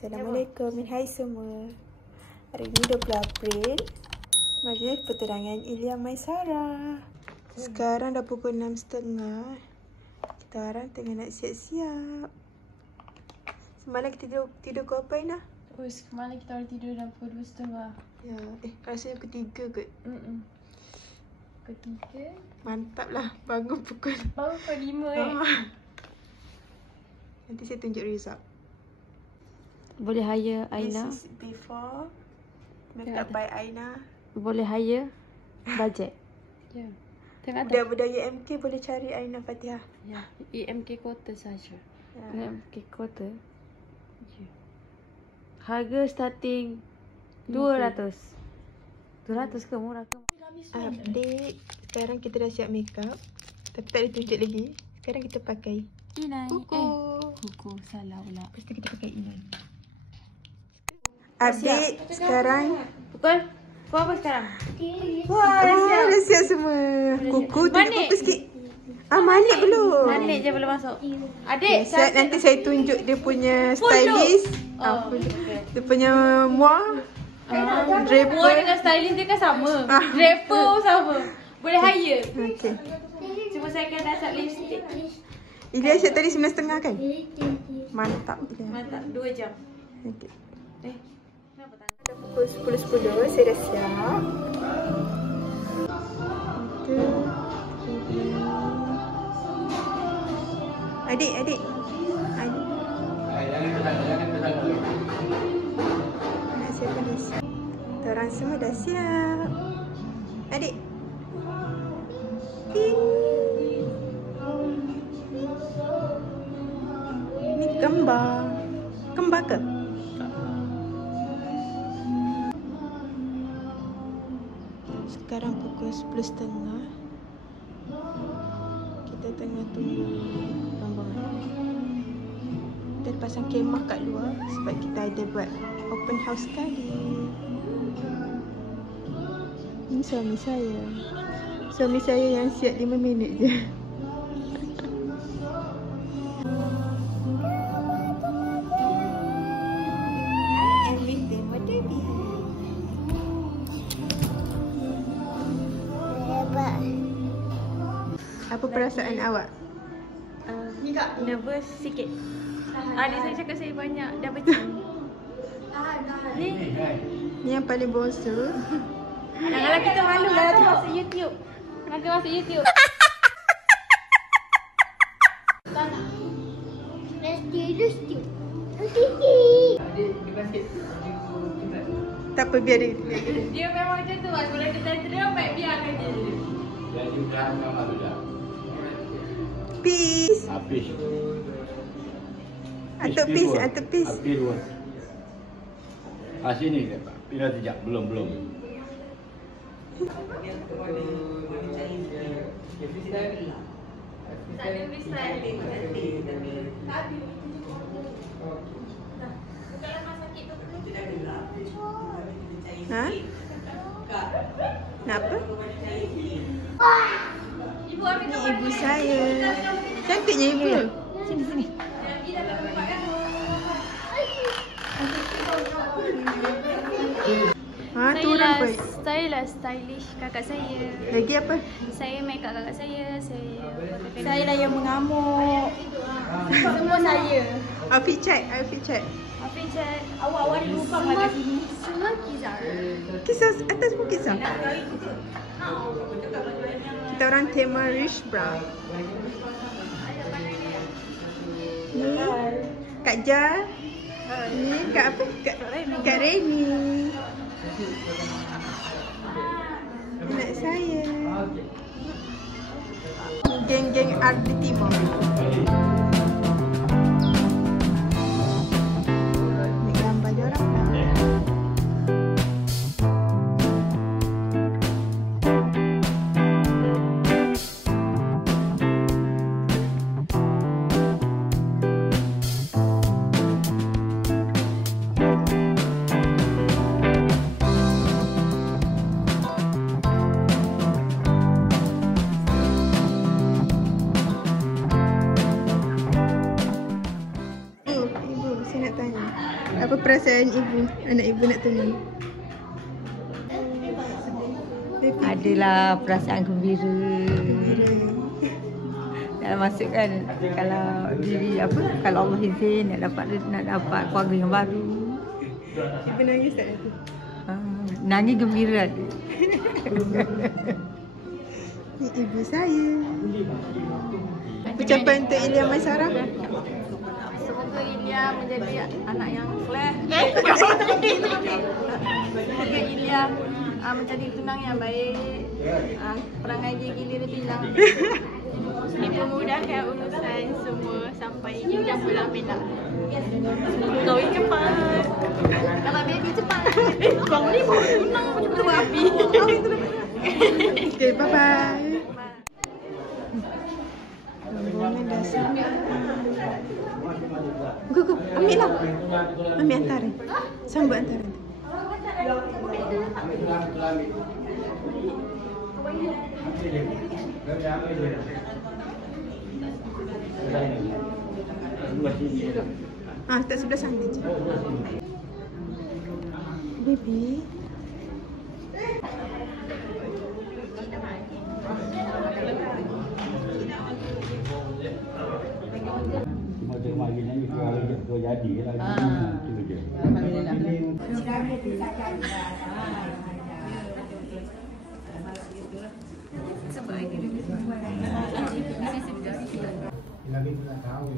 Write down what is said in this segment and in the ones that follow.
Assalamualaikum, hai semua. Hari ini 20 April, majlis perterangan Ilya Maisara. Sekarang dah pukul 6.30. Kita orang tengah nak siap-siap. Semalam kita tidur ke apa, Ina? Semalam kita orang tidur dalam pukul 2.30. Ya, rasanya ketiga kot. Ketiga. Mantap lah, bangun pukul 5 Nanti saya tunjuk result. Boleh hire Aina. This is before makeup by Aina. Boleh hire bajet. Ya. Tengok atas. Budaya MK boleh cari Aina Fatihah. Ya. EMK quarter saja. EMK quarter. Ya. Harga starting 200. 200 ke murah ke? Update. Sekarang kita dah siap makeup. Tapi tak ada tunjuk lagi. Sekarang kita pakai Inai. kuku. Kuku salah pula. Lepas tu kita pakai Inai. Update sekarang. Pukul apa sekarang? Wah, dah siap semua. Kuku, tunjuk kuku sikit. Malik belum. Malik je belum masuk. Adik, siap. Nanti saya tunjuk dia punya stylist. Dia punya muah. Draper. Muah dengan stylist dia kan sama. Draper sama. Boleh hire. Okay. Cuma saya akan dah siap lipstick. Ilya siap tadi 9.30 kan? Mantap. Mantap, 2 jam. Okay. Kenapa tak? Dah pukul 10.10, saya dah siap. Adik. Nak siapkan dah siap. Kita orang semua dah siap. Adik. Ni kembar. Kembar ke? Sekarang pukul 10.30. Kita tengah tunggu rombongan. Kita pasang kemah kat luar sebab kita ada buat open house sekali. Ini suami saya. Suami saya yang siap 5 minit je. Apa perasaan awak? Nervous sikit. Adik saya cakap saya banyak dah baca. Ni yang paling bosan. Kalau kita malu lah nanti masuk YouTube. Nanti masuk YouTube. Tak apa, biar dia. Dia memang macam tu lah. Kalau dia tantrum, baik biarkan dia. Jadi dah nama sudah. Peace. Habis. Atuk peace, atuk peace. Habis dua. Sini Pak. Bila sejak belum. Ha? Nak apa? Ibu ambil Ni ibu saya. Cantiknya ibu. sini. Saya lah stylish kakak saya. Lagi apa? Saya make up kakak saya. Saya lah yang mengamuk. Semua saya. Outfit check. Apa chat? Awak-awak ni lupa pada sini. Semua Kizar. Kisah atas pun kisah. Kita orang tema rich brown. Ni Kak Jar. Ni Kak apa? Kak Reni. Anak saya. Geng-geng Arti Timur. Ni gambar dia orang. Apa perasaan ibu? Anak ibu nak tunang. Adalah perasaan gembira. Dalam masuk kan, kalau diri apa, kalau Allah izin nak dapat keluarga yang baru. Ibu nangis tak tu? Nangis gembira. Ni ibu saya. Ucapan untuk Ilya Maisarah. Semoga Ilya menjadi anak yang soleh. Semoga Ilya menjadi tunang yang baik. Perangai gigi dia bilang. Dipermudahkan urusan semua sampai hingga bulan Perak. Kahwin cepat. Kalau baby cepat. Kau ni baru tunang macam tu api. Okay, bye-bye. Rombongan dah sampai. Go, ambil lah. Ambil antara. Sambut antara. Tak sebelah sana je. Baby. Cuma terima lagi kalau jadi lah. Itu je. Lagi tu tak tahu.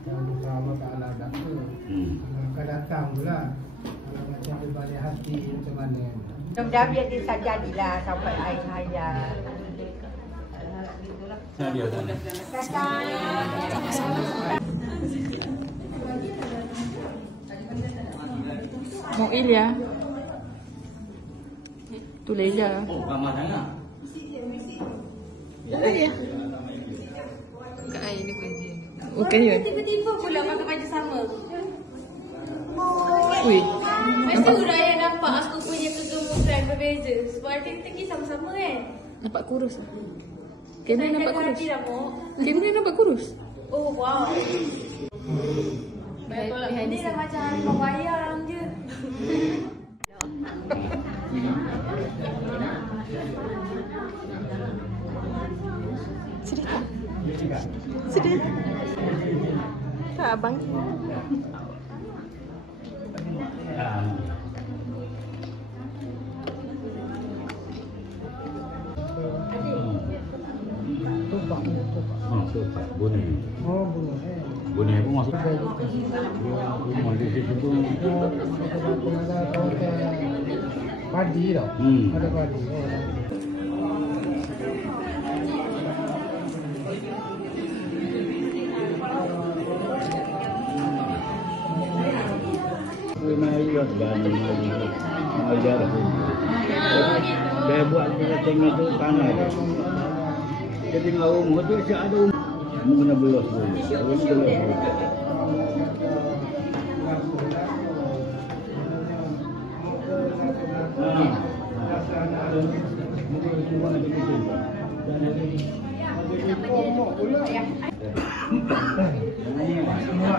Pasal untuk Allah Ta'ala daksa. Akan datang pula. Kalau macam berbalik hati macam mana. Mudah-mudahan biar dia tak jadilah sampai air hayat. Dia sana. Mau Ilya. Tu Leila. Oh, ramah sangat. Okey ya. Tiba-tiba pula pakai baju sama. Ui. Mesti Uraya nampak aku punya kegemukan berbeza. Sebab kita sama-sama kan. Nampak kurus. Kena nampak kurus. Hati dah, Mok. Kena nampak kurus. Oh, wow. Ini dah macam harimau wayang je. Sedih tak? Sedih. Tak abang. Tupak. Bunyi. Oh, bunuh Bunyi pun masuk. Rumah di situ tu. Ada padi tau. Ada padi. Memang ia sebenarnya mengajar. Saya buat kita tengok tu tanah tu. Jadi ngau rumah tu siap ada rumah. Mungkin belos dulu.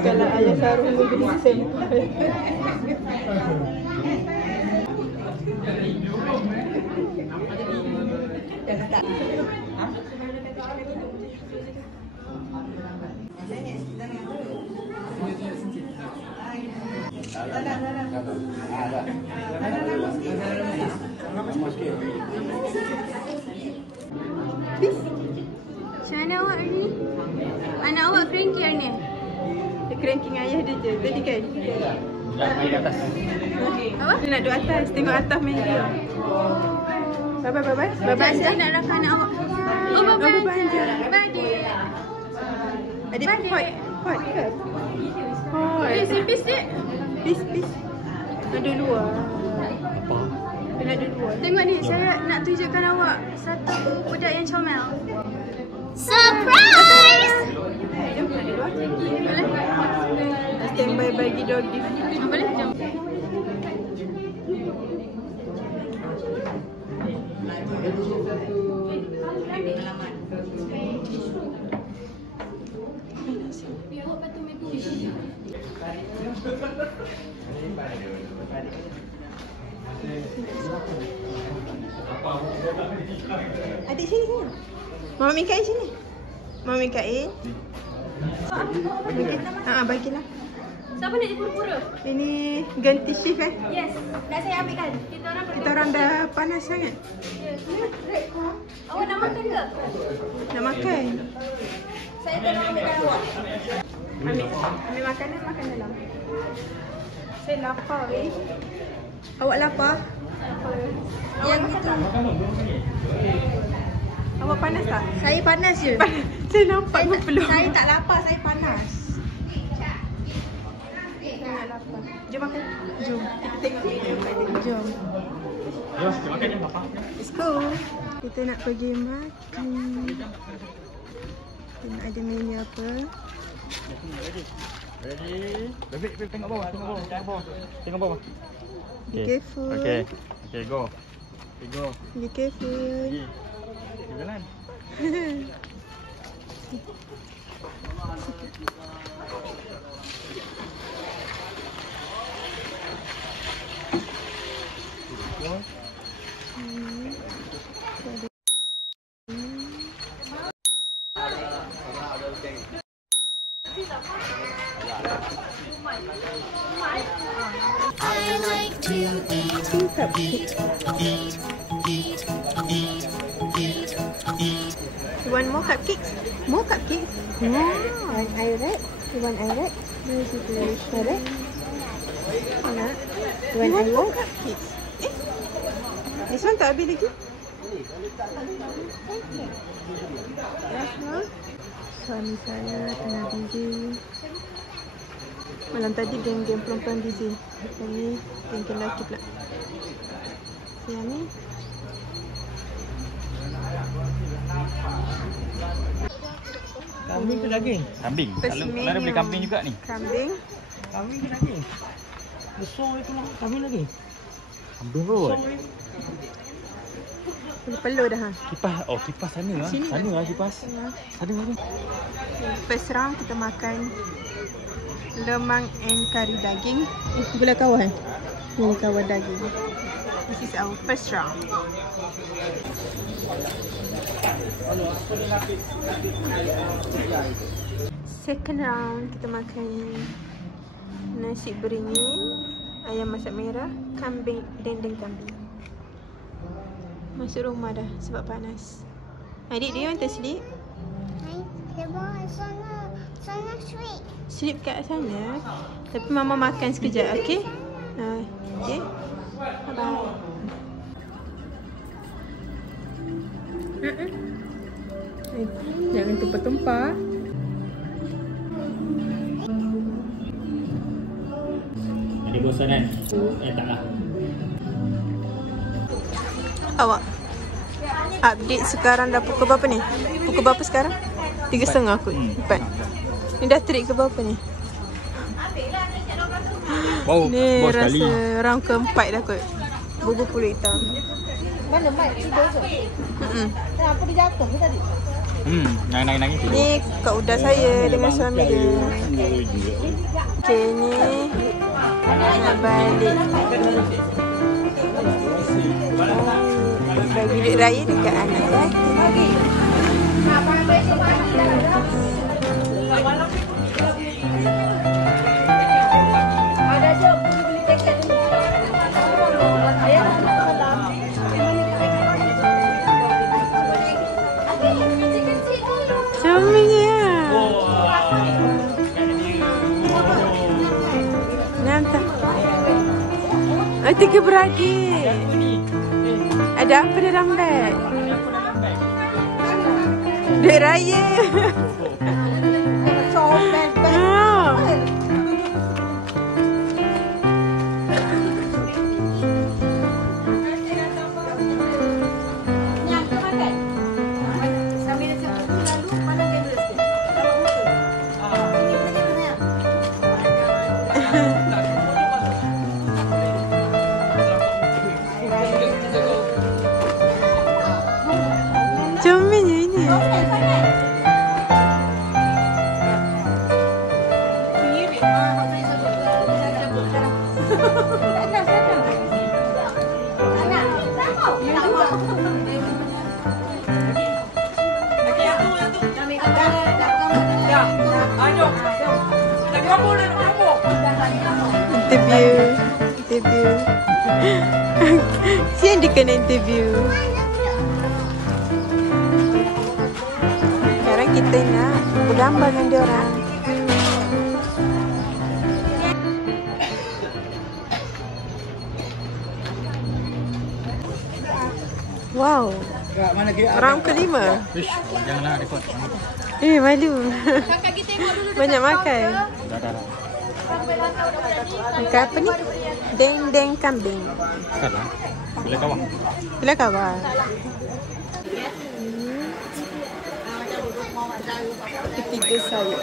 Kalau ayah sarung begini sampai. Macam mana awak ni? Anak awak cranky hari ni? Dia cranking ayah dia je. Tadi kan? Naik atas. Apa? Dia nak duduk atas. Tengok atas main dia. Bye-bye. Bye-bye saya nak rakam anak awak. Oh, bye-bye Anja. Bye, adik. Adik Bye, hot. Dek. Hot ke? Hot. Sipis, Dek. Peace. Ada luar. Dia nak duduk luar. Tengok ni, saya nak tunjukkan awak satu budak yang comel. Jom nak duduk luar. Stand by bagi dog gift. Boleh? Jom. Adik sini sini. Mama Mikael sini. Mama Mikael. Bagilah. Siapa nak jadi pura-pura? Ini ganti shift kan? Yes. Nak saya ambilkan? Kita orang dah panas sangat. Awak nak makan ke? Nak makan. Saya tolong ambilkan awak. Ambil makanan, makan dalam. Saya lapar weh. Awak lapar? Yang itu. Awak panas tak? Saya panas je. Saya nampak berpeluh. Saya tak lapar, saya panas. Saya nak lapar. Jom makan. Jom. Kita tengok video kat dia. Jom. Jom, kita makan je bapak. Let's go. Kita nak pergi makan. Tengok ada menu apa. Ready? Bebek, tengok bawah, tengok bawah, tengok bawah. Tengok bawah. Be careful. Okay, go. Okay, go. Be careful. Pergi. Jalan. You want more cupcakes? More cupcakes? Wow. Want iRed? You want iRed? Where is it? iRed? Nak? You want more iRed? cupcakes? This one tak habis lagi? Suami saya tengah busy. Malam tadi geng-geng perempuan busy. Yang ni geng-geng lelaki pula. Yang ni Kambing ke daging? Kambing. First Kalau menu. ada beli kambing juga ni. kambing. Kambing ke daging? Besar itu lah. Kambing lagi. Kambing kot. Peluh dah ha. Kipas. Oh, kipas sana lah. Sini. Sana lah kipas. Sana lah. First round kita makan lemang and kari daging. Gula kawal. Gula kawal daging. This is our first round. Second round kita makan nasi beringin, ayam masak merah, kambing, dendeng kambing. Masuk rumah dah sebab panas. Adik, do you want to sleep? Sana sweet. Sleep kat sana. Tapi mama makan sekejap, okey? Okey. Bye-bye. Jangan tumpah-tumpah. Ada bosan kan? Taklah. Awak update sekarang dah pukul berapa ni? Pukul berapa sekarang? 3:30 kot. 4. Ni dah trip ke berapa ni? Bau, Ni bau rasa sekali. round keempat dah kot. Bubur pulut hitam. Mana mic tidur tu? Kenapa dia jatuh ke tadi? Nangis-nangis tu. Ni kak udah saya dengan suami dia. Okay, ni nak balik. Bagi duit raya dekat anak lagi. Ada je beli tiket ni. Comel ya. Nampak. Oh, 3 beradik. Ada apa dalam beg? Duit raya. Comel bag. Ni apa makan? Sambil dia cakap lalu mana dia dulu sikit. Comelnya ini. Interview. Sian dia kena interview. Sekarang kita nak bergambar dengan dia orang. Wow. Round kelima. Janganlah rekod. Malu. Banyak makan. Makan apa ni? Deng-deng kambing. Salah. Bila kawan. Bila kawan. Ketiga saya.